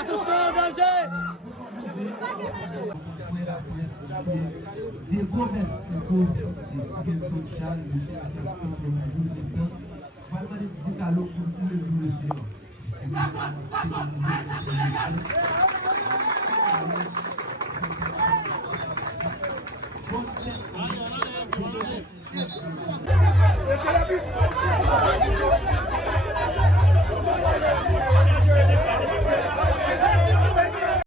Attention, danger! C'est promesse qu'il faut, c'est Ticket Social, monsieur a fait le temps. Pas demander de dire à l'eau pour le monsieur. Parce que monsieur a fait le